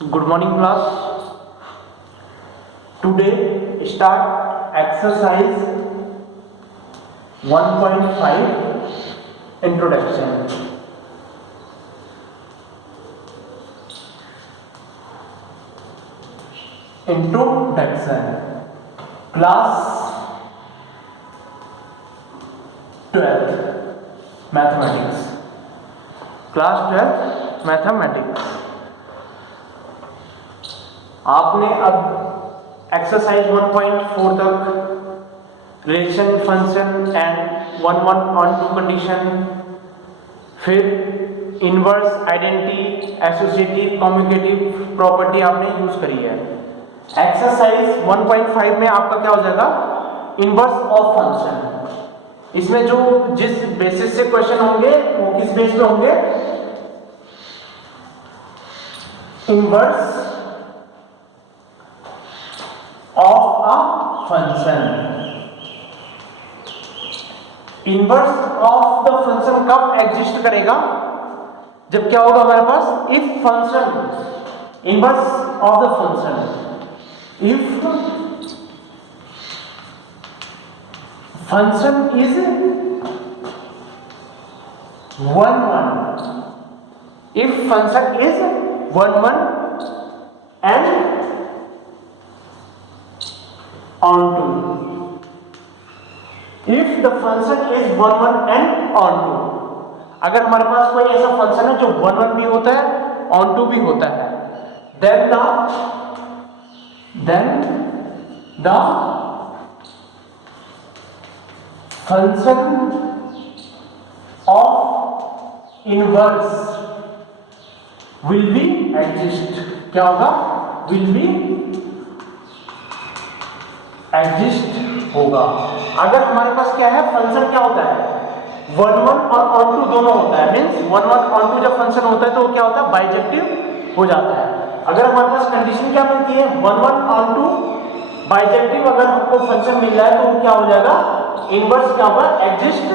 Good morning, class. Today start exercise 1.5 introduction. Introduction. Class 12th Mathematics. Class 12th Mathematics. आपने अब exercise 1.4 तक relation function and 1-1-on-2 condition, फिर inverse, identity, associative, commutative property आपने use करी है। Exercise 1.5 में आपका क्या हो जाएगा, इनवर्स ऑफ फंक्शन। इसमें जो जिस बेसिस से क्वेश्चन होंगे वो किस बेस पे होंगे, inverse of a function. Inverse of the function कब एग्जिस्ट करेगा, जब क्या होगा हमारे पास, if function, inverse of the function, if function is 1-1, if function is 1-1 and onto, if the function is 1-1 and onto, अगर हमारे पास कोई ऐसा फंक्शन है जो 1-1 भी होता है, onto भी होता है, then the function of inverse will be exist। क्या होगा, will be एग्जिस्ट होगा। अगर हमारे पास क्या है, फंक्शन क्या होता है, 1-1 और onto दोनों होता है, मींस 1-1 onto जब फंक्शन होता है तो वो क्या होता है, बाइजेक्टिव हो जाता है। अगर हमारे पास कंडीशन क्या मिलती है, 1-1 onto बाइजेक्टिव, अगर हमको फंक्शन मिल रहा है तो वो क्या हो जाएगा, इनवर्स क्या होगा, एग्जिस्ट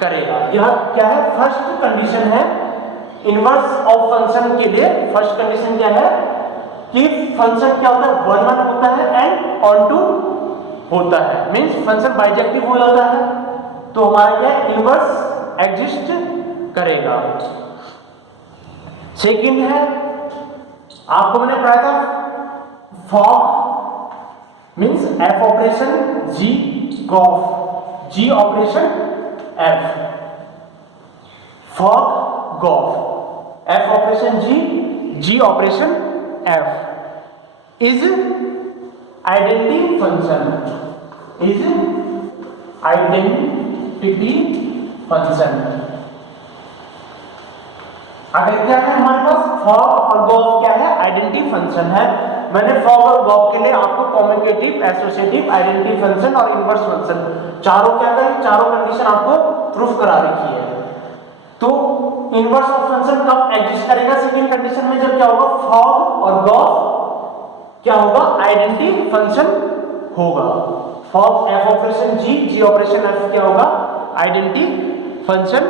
करेगा। यह क्या है, फर्स्ट कंडीशन है इनवर्स ऑफ फंक्शन के लिए। फर्स्ट कंडीशन क्या है कि फंक्शन क्या होता है, 1-1 होता है एंड onto होता है, मींस फंक्शन बाइजेक्टिव हो जाता है, तो हमारा क्या इनवर्स एग्जिस्ट करेगा। सेकंड है, आपको मैंने पढ़ाया था fog means f operation g gof, g operation f, fog gof, f operation g, g operation f is identity function, is identity function. अगर क्या है हमारे पास, फॉग और गॉफ क्या है, आइडेंटिटी फंक्शन है। मैंने फॉग और गॉफ के लिए आपको कम्यूटेटिव, एसोसिएटिव, आइडेंटिटी फंक्शन और इनवर्स फंक्शन चारों क्या करें, चारों कंडीशन आपको प्रूफ करा रखी है। तो इनवर्स ऑफ फंक्शन कब एग्जिस्ट करेगा, सेकंड कंडीशन में, जब क्या होगा, फॉग और गॉफ क्या होगा, आइडेंटिटी फंक्शन होगा। Fog f operation g, g operation f क्या होगा, आइडेंटिटी फंक्शन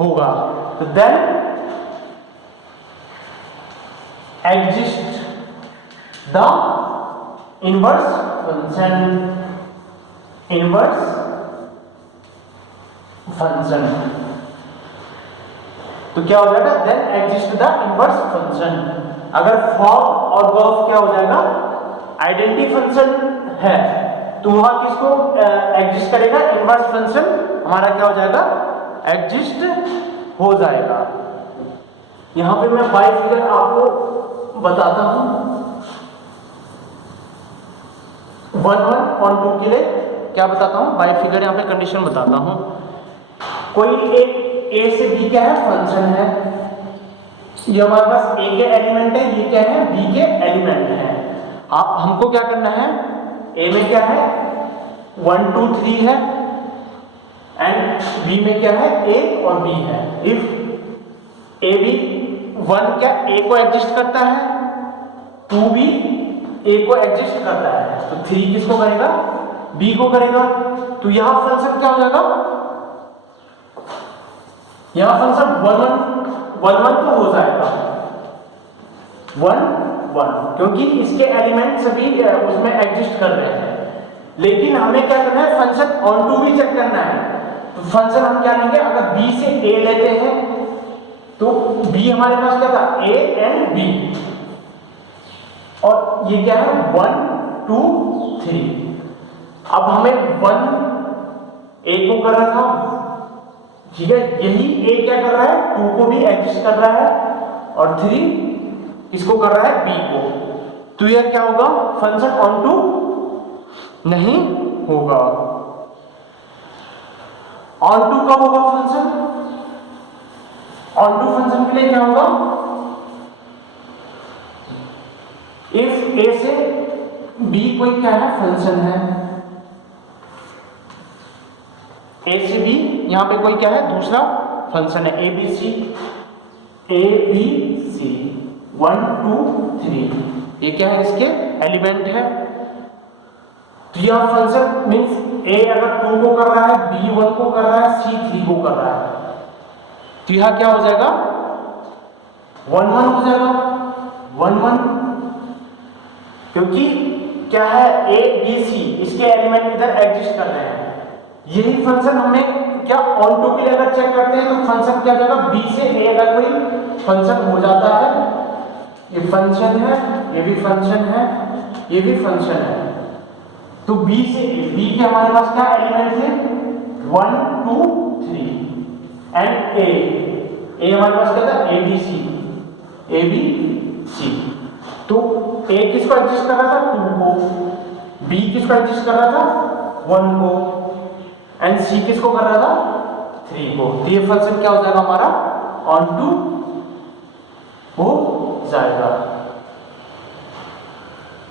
होगा। तो then exist the inverse function, inverse function, तो क्या हो जाएगा, then exist the inverse function. अगर फॉग और गॉफ क्या हो जाएगा, आइडेंटिटी फंक्शन है, तो वहां किसको एग्जिस्ट करेगा, इनवर्स फंक्शन हमारा क्या हो जाएगा, एग्जिस्ट हो जाएगा। यहां पे मैं बाय फिगर आपको बताता हूं, 1-1-on-2 के लिए क्या बताता हूं, बाय फिगर यहां पे कंडीशन बताता हूं। कोई एक ए से बी क्या है, फंक्शन है, ये हमारे पास ए के एलिमेंट है, ये क्या है, बी के एलिमेंट है। आप हमको क्या करना है, ए में क्या है, 1 2 3 है एंड बी में क्या है, ए और बी है। इफ ए बी 1 क्या ए को एग्जिस्ट करता है, 2 भी ए को एग्जिस्ट करता है, तो 3 किसको करेगा, बी को करेगा। तो यहां फंक्शन क्या हो जाएगा, यहां फंक्शन 1-1 तो हो जाएगा, 1 1, क्योंकि इसके एलिमेंट सभी उसमें एग्जिस्ट कर रहे हैं। लेकिन हमें क्या करना है, फंक्शन ऑन टू भी चेक करना है। तो फंक्शन हम क्या लेंगे, अगर b से a लेते हैं तो b हमारे पास क्या था, a एंड b, और ये क्या है 1 2 3। अब हमें 1 a को कर रहा था, ठीक है, यही a क्या कर रहा है, 2 को भी एग्जिस्ट कर रहा है, और 3 किसको कर रहा है, b को। तो यह क्या होगा, फंक्शन ऑन टू नहीं होगा। ऑन टू कब होगा फंक्शन, ऑन टू फंक्शन के लिए क्या होगा, इफ a से b कोई क्या है, फंक्शन है, a से b यहां पे कोई क्या है, दूसरा फंक्शन है, a b c 1 2 3, ये क्या है, इसके एलिमेंट है। तो यह फंक्शन मींस a अगर 2 को कर रहा है, b 1 को कर रहा है, c 3 को कर रहा है, तो यह क्या हो जाएगा, 1 1 हो जाएगा, 1 1, क्योंकि क्या है, a b c इसके एलिमेंट इधर एग्जिस्ट कर रहे हैं। यही फंक्शन हमें क्या ऑन टू के लिए अगर चेक करते हैं तो फंक्शन क्या हो जाएगा, b से a अगर कोई फंक्शन हो जाता है, ये फंक्शन है, ये भी फंक्शन है, ये भी फंक्शन है, तो b से b के हमारे पास क्या एलिमेंट थे, 1 2 3 एंड a हमारे पास क्या था, a b c, तो a किसको एडजस्ट कर रहा था, 2 को, b किसको एडजस्ट कर रहा था, 1 को, एंड c किसको कर रहा था, 3 को। तो ये फंक्शन क्या हो जाएगा हमारा, ऑन टू हो जाएगा।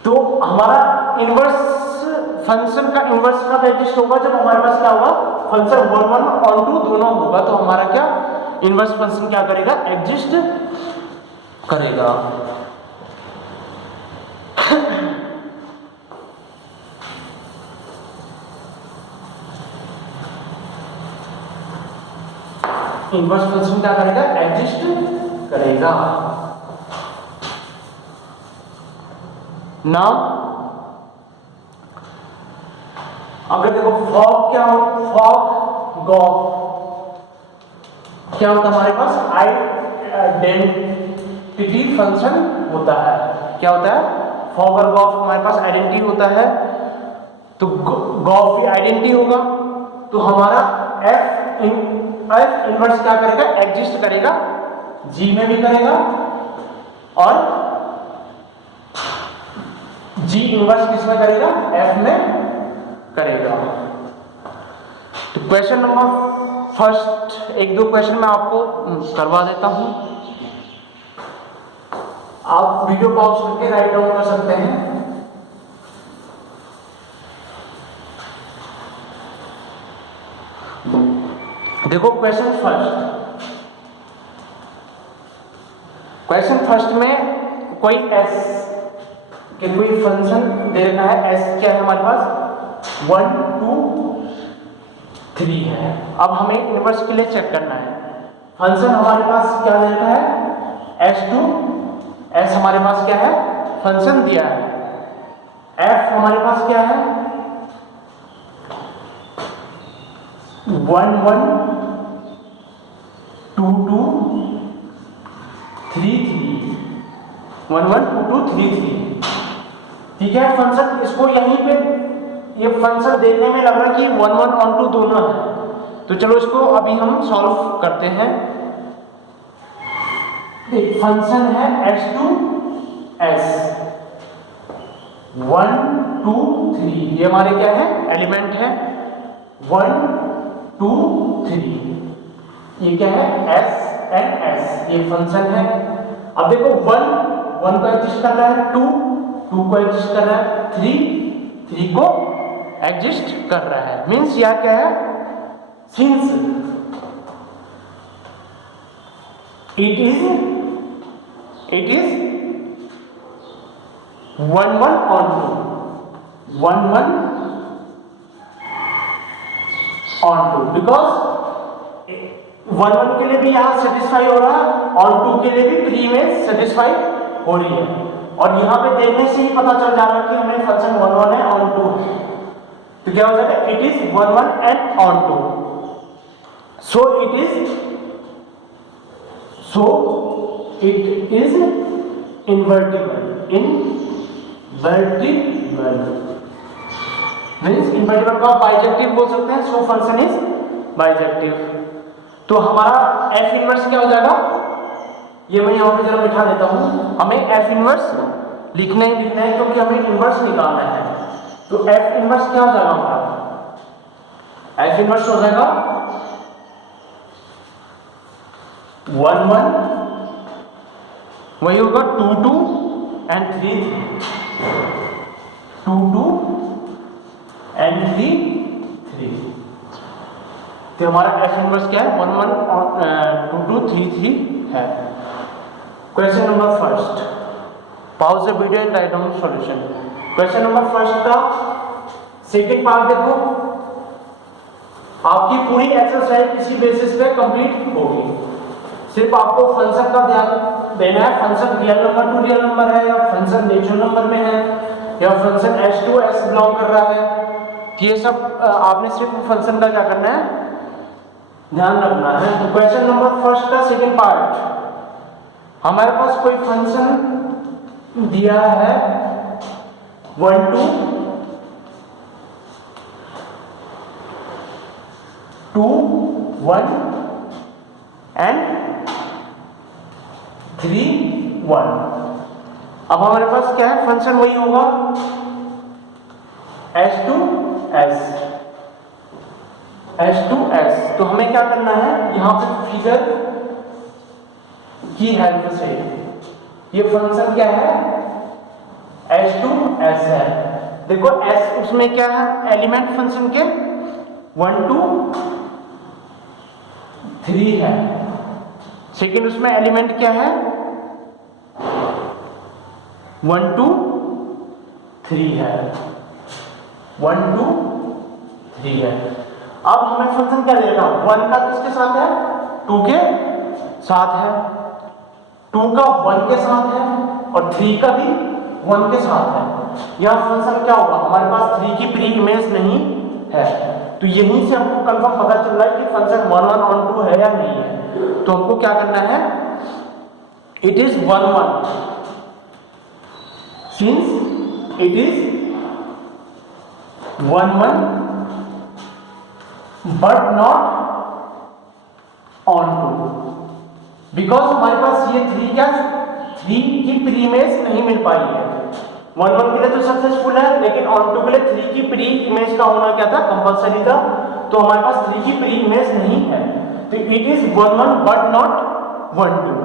तो हमारा इनवर्स फंक्शन का इनवर्स कब एग्जिस्ट होगा, जब हमारे पास क्या होगा, फंक्शन 1 1 ऑन टू दोनों होगा, तो हमारा क्या इनवर्स फंक्शन क्या करेगा, एग्जिस्ट करेगा। इनवर्स फंक्शन क्या करेगा, एग्जिस्ट करेगा। नाउ अगर देखो फॉग क्या हो, फॉग गॉफ क्या होता है, हमारे पास आइडेंटिटी फंक्शन होता है। क्या होता है, फॉग और गॉफ हमारे पास आइडेंटिटी होता है, तो गॉफ भी आइडेंटिटी होगा, तो हमारा एफ इनवर्स क्या करेगा, एग्जिस्ट करेगा, जी में भी करेगा, और जी इनवर्स किसमें करेगा, एफ में करेगा। तो क्वेश्चन नंबर फर्स्ट, एक दो क्वेश्चन मैं आपको करवा देता हूं, आप वीडियो पॉज करके राइट डाउन कर सकते हैं। देखो क्वेश्चन फर्स्ट में कोई एस के कोई फंक्शन दे रखा है, एस क्या है हमारे पास, 1 2 3 है। अब हमें इनवर्स के लिए चेक करना है। फंक्शन हमारे पास क्या दे रखा है, s2, s हमारे पास क्या है, फंक्शन दिया है, f हमारे पास क्या है, 1 1 2 2 3 3, 1 1 2 2 3 3, ठीक है। फंक्शन इसको यहीं पे ये फंक्शन देखने में लग रहा है कि 1 1 ऑन टू दोनों है, तो चलो इसको अभी हम सॉल्व करते हैं। एक फंक्शन है s2 s 1 2 3, ये हमारे क्या है, एलिमेंट है, 1 2 3, ये क्या है, s एंड s, ये फंक्शन है। अब देखो 1 1 को एग्जिस्ट कर रहा है, 2 2 को एग्जिस्ट कर रहा है, 3 को एग्जिस्ट कर रहा है, मीन्स यह क्या है, since it is 1 1 onto, 1 1 onto, because 1 1 के लिए भी यहां सेटिस्फाई हो रहा है, ऑन टू के लिए भी 3 में सेटिस्फाई हो रही है। और यहाँ पे देखने से ही पता चल जाएगा कि हमें फंक्शन 1 1 है ऑन 2 है, तो क्या हो जाएगा, it is 1 1 and on 2, so it is invertible means invertible को आप बाइजेक्टिव बोल सकते हैं, सो फंक्शन इज बाइजेक्टिव। तो हमारा एफ इनवर्स क्या हो जाएगा, ये मैं यहाँ पे जरा बिठा देता हूँ, हमें एफ इनवर्स लिखना ही लिखना है क्योंकि हमें इनवर्स निकालना है। तो एफ इनवर्स क्या हो जाएगा हमारा, एफ इनवर्स हो जाएगा 1 1, वही होगा 2 2 एंड 3 2 2 एंड 3 3। तो हमारा एफ इनवर्स क्या है, 1 1 2 2 3 3 है। Question number first, pause the video and write down solution. Question number first का सेकंड पार्ट देखो, आपकी पूरी एक्सरसाइज इसी बेसिस पे कंप्लीट होगी। सिर्फ आपको फंक्शन का ध्यान देना है, function real number to real number है या फंक्शन नेचुरल नंबर में है या function S to S belong कर रहा है, ये सब आपने सिर्फ फंक्शन का क्या करना है, ध्यान रखना है। तो क्वेश्चन नंबर फर्स्ट का सेकंड पार्ट, हमारे पास कोई फंक्शन दिया है 1 2 2 1 एंड 3 1। अब हमारे पास क्या है, फंक्शन वही होगा एस टू एस। तो हमें क्या करना है, यहां पे फिगर की हेल्प से, ये फंक्शन क्या है, एस टू एस है। देखो एस उसमें क्या है, एलिमेंट फंक्शन के 1 2 3 है, सेकेंड उसमें एलिमेंट क्या है 1 2 3 है, 1 2 3 है। अब हमें फंक्शन क्या देगा, 1 का किसके साथ है, 2 के साथ है, 2 का 1 के साथ है और 3 का भी 1 के साथ है। यह फंक्शन क्या होगा, हमारे पास 3 की प्री इमेज नहीं है, तो यहीं से हमको कंफर्म पता चल रहा है कि फंक्शन 1 1 ऑन 2 है या नहीं है। तो हमको क्या करना है, it is 1 1 since it is 1 1 but not on 2, because हमारे पास ये 3 की प्री इमेज नहीं मिल पाई है। 1 1 के लिए तो सक्सेसफुल है, लेकिन ऑन 2 के लिए 3 की प्री इमेज का होना क्या था, कंपलसरी था। तो हमारे पास 3 की प्री इमेज नहीं है, तो it is 1 1 but not 1 2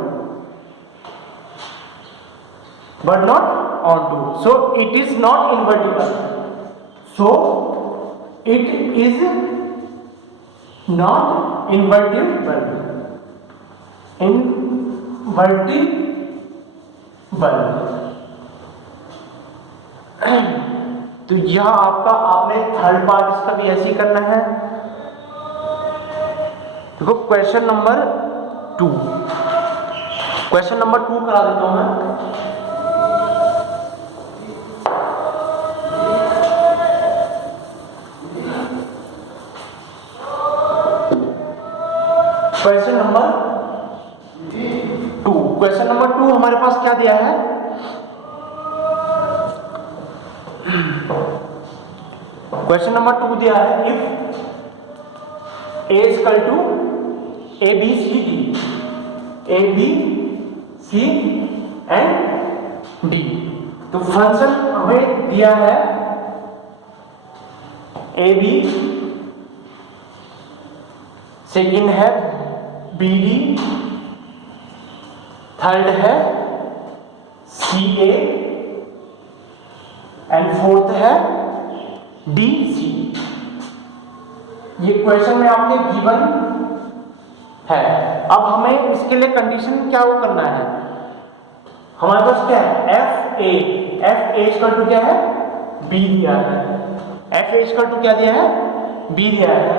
but not on 2, so it is not invertible, so it is not invertible. तो यह आपका, आपने थर्ड पार्ट इसका भी ऐसे ही करना है। देखो क्वेश्चन नंबर 2, क्वेश्चन नंबर 2 करा देता हूं मैं। क्वेश्चन नंबर 2, क्वेश्चन नंबर 2 हमारे पास क्या दिया है, क्वेश्चन नंबर 2 दिया है, if a equal to A B C and D. तो फंक्शन हमें दिया है ए बी, सेकेंड है बी डी, थर्ड है सी ए एंड फोर्थ है डी सी। ये क्वेश्चन में आपके गिवन है। अब हमें इसके लिए कंडीशन क्या वो करना है, हमारे पास क्या है, एफ ए इक्वल टू क्या है, बी दिया है, एफ ए इक्वल टू क्या दिया है, बी दिया है,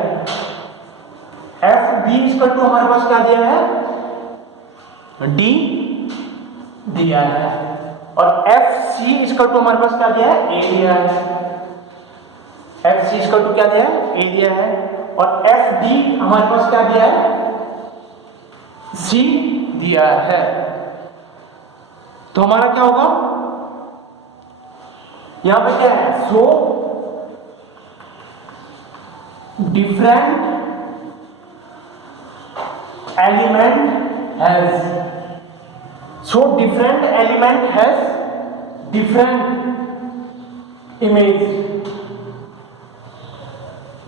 एफ बी इक्वल टू हमारे पास क्या दिया है, डी दिया है। और एफ सी इक्वल टू हमारे पास क्या दिया है, एरिया है। एफ सी इक्वल टू क्या दिया है, एरिया है। और एफ डी हमारे पास क्या दिया है, सी दिया है। तो हमारा क्या होगा, यहां पे क्या है, so different element has, so different element has different image.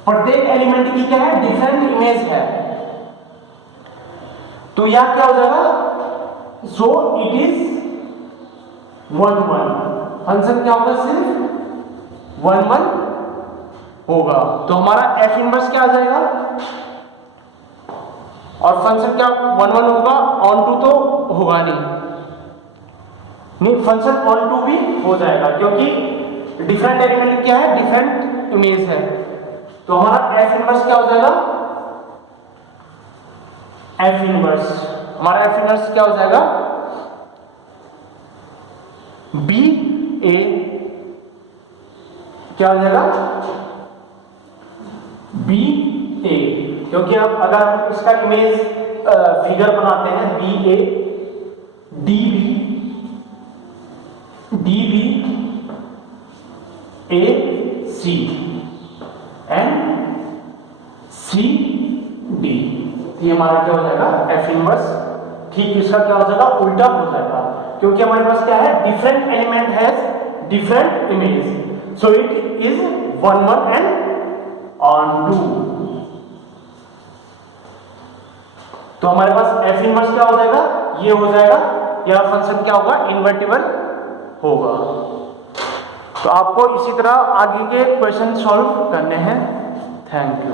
प्रत्येक एलिमेंट की क्या है, डिफरेंट इमेज है। तो यहां क्या हो जाएगा, सो इट इज 1 1, फंक्शन क्या होगा, सिर्फ 1 1 होगा। तो हमारा एफ इनवर्स क्या आ जाएगा, और फंक्शन क्या 1 1 होगा, ऑन टू तो होगा नहीं, फंक्शन ऑन टू भी हो जाएगा क्योंकि डिफरेंट एलिमेंट क्या है, डिफरेंट इमेज है। तो हमारा एफ इनवर्स क्या हो जाएगा, एफ इनवर्स, हमारा एफ इनवर्स क्या हो जाएगा, बी ए, क्या हो जाएगा, बी ए, क्योंकि अब अगर इसका इमेज फिगर बनाते हैं, B A D B, D B A C and C D, ये हमारा क्या हो जाएगा, एफ इनवर्स। ठीक इसका क्या हो जाएगा, उल्टा हो जाएगा, क्योंकि हमारे पास क्या है, different element has different image, so it is 1 1 and onto. तो हमारे पास एफ इनवर्स क्या हो जाएगा, ये हो जाएगा, यह फंक्शन क्या होगा, इन्वर्टिबल होगा। तो आपको इसी तरह आगे के क्वेश्चन सॉल्व करने हैं। Thank you.